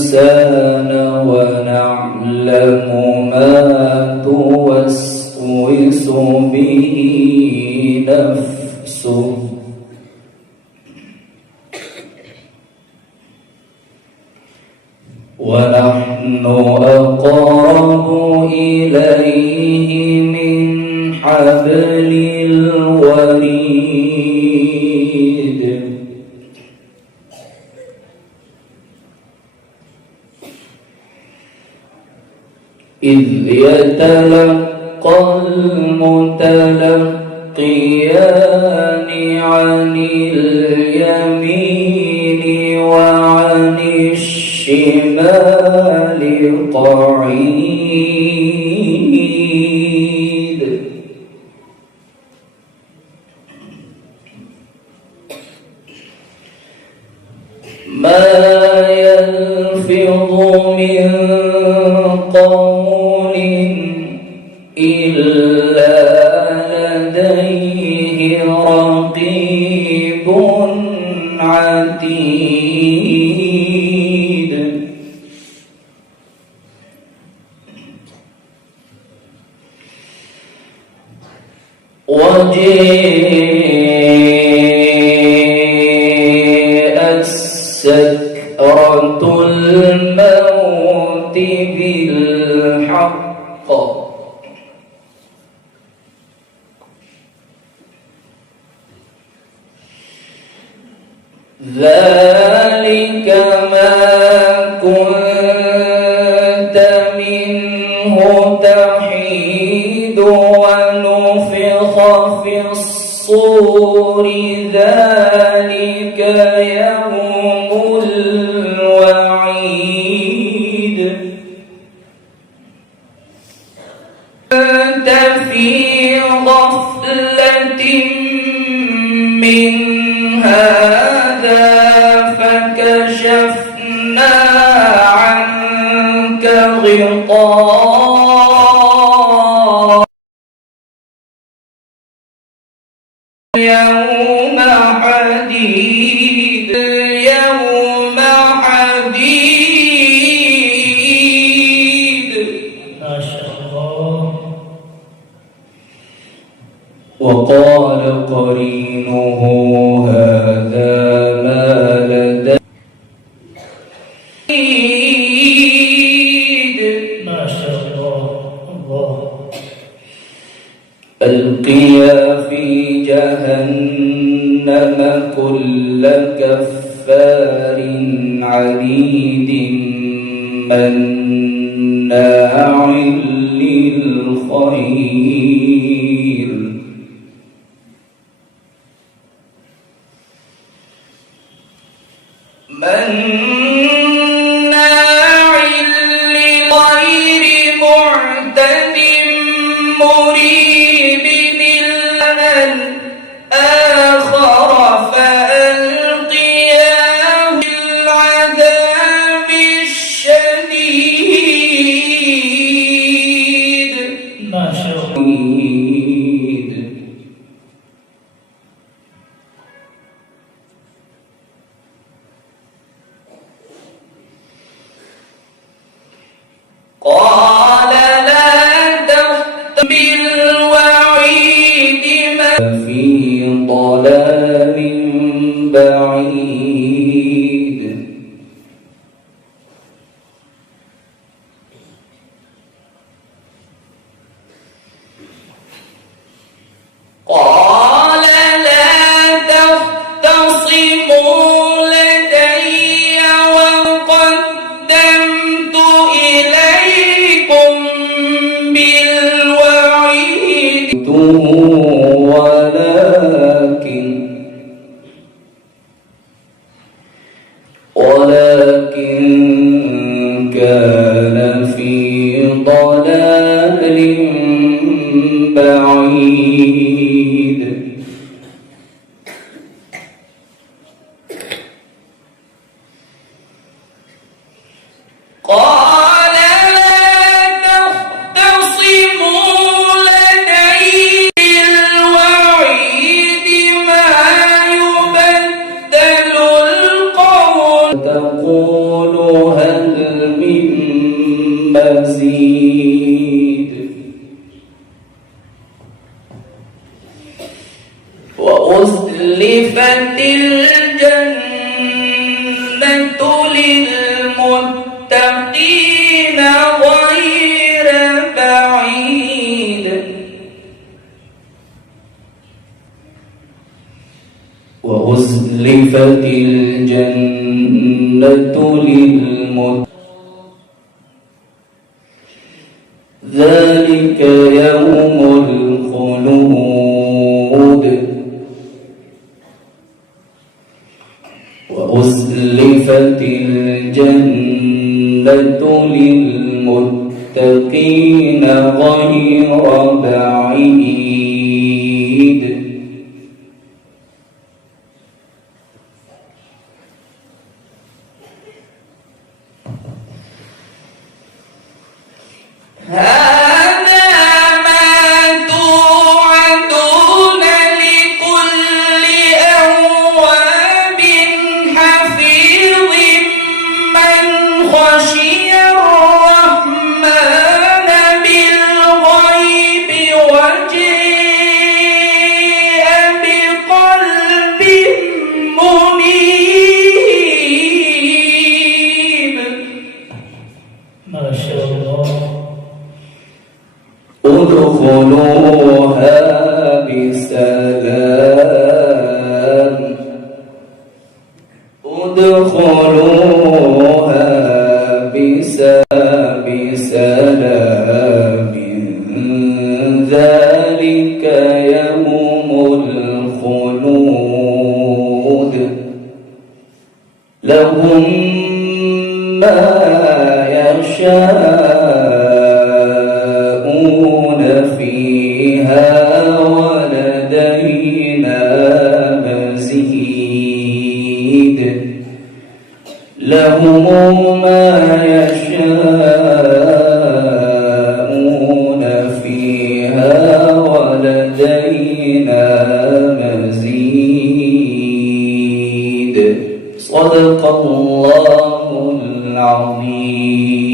الإنسان ونعلم ما توسوس به نفسه ونحن أقرب إليه من حبل الوريد إذ يتلقى المتلقيان عن اليمين وعن الشمال قعيد ما يلفظ من قول إلا لديه رقيب عتيد وجاءت سكرة الموت بالحق ذلك ما كنت منه تحيد ونفخ في الصور ذلك يوم الوعيد أنت في غفلة من هذا فكشفنا عنك غطاء يوم حديد ما شاء الله. وقال قرينه هذا ما لدي ما شاء الله. ألقيا في جهنم كل كفار عنيد مناع للخير مناع للخير معتد مريب آخر فألقياه بالعذاب الشديد ما شاء الله. قال لا تخت بالوعيد ما في ضلال بعيد قال لا تختصموا لدي وقدمت إليكم بالوعيد ولكن وأزلفت الجنة للمتقين غير بعيد وأزلفت الجنة للمتقين ذلك يوم الخلود وأزلفت الجنة للمتقين غير بعيد هذا ما توعدون لكل أواب حفيظ من خشي الرحمن بالغيب وجيء بقلب منيب. ما شاء الله. ادخلوها بسلام ادخلوها بسلام ذلك يوم الخلود لهم ما يشاءون فيها ولدينا مزيد لهم ما يشاءون فيها ولدينا مزيد. صدق الله العظيم.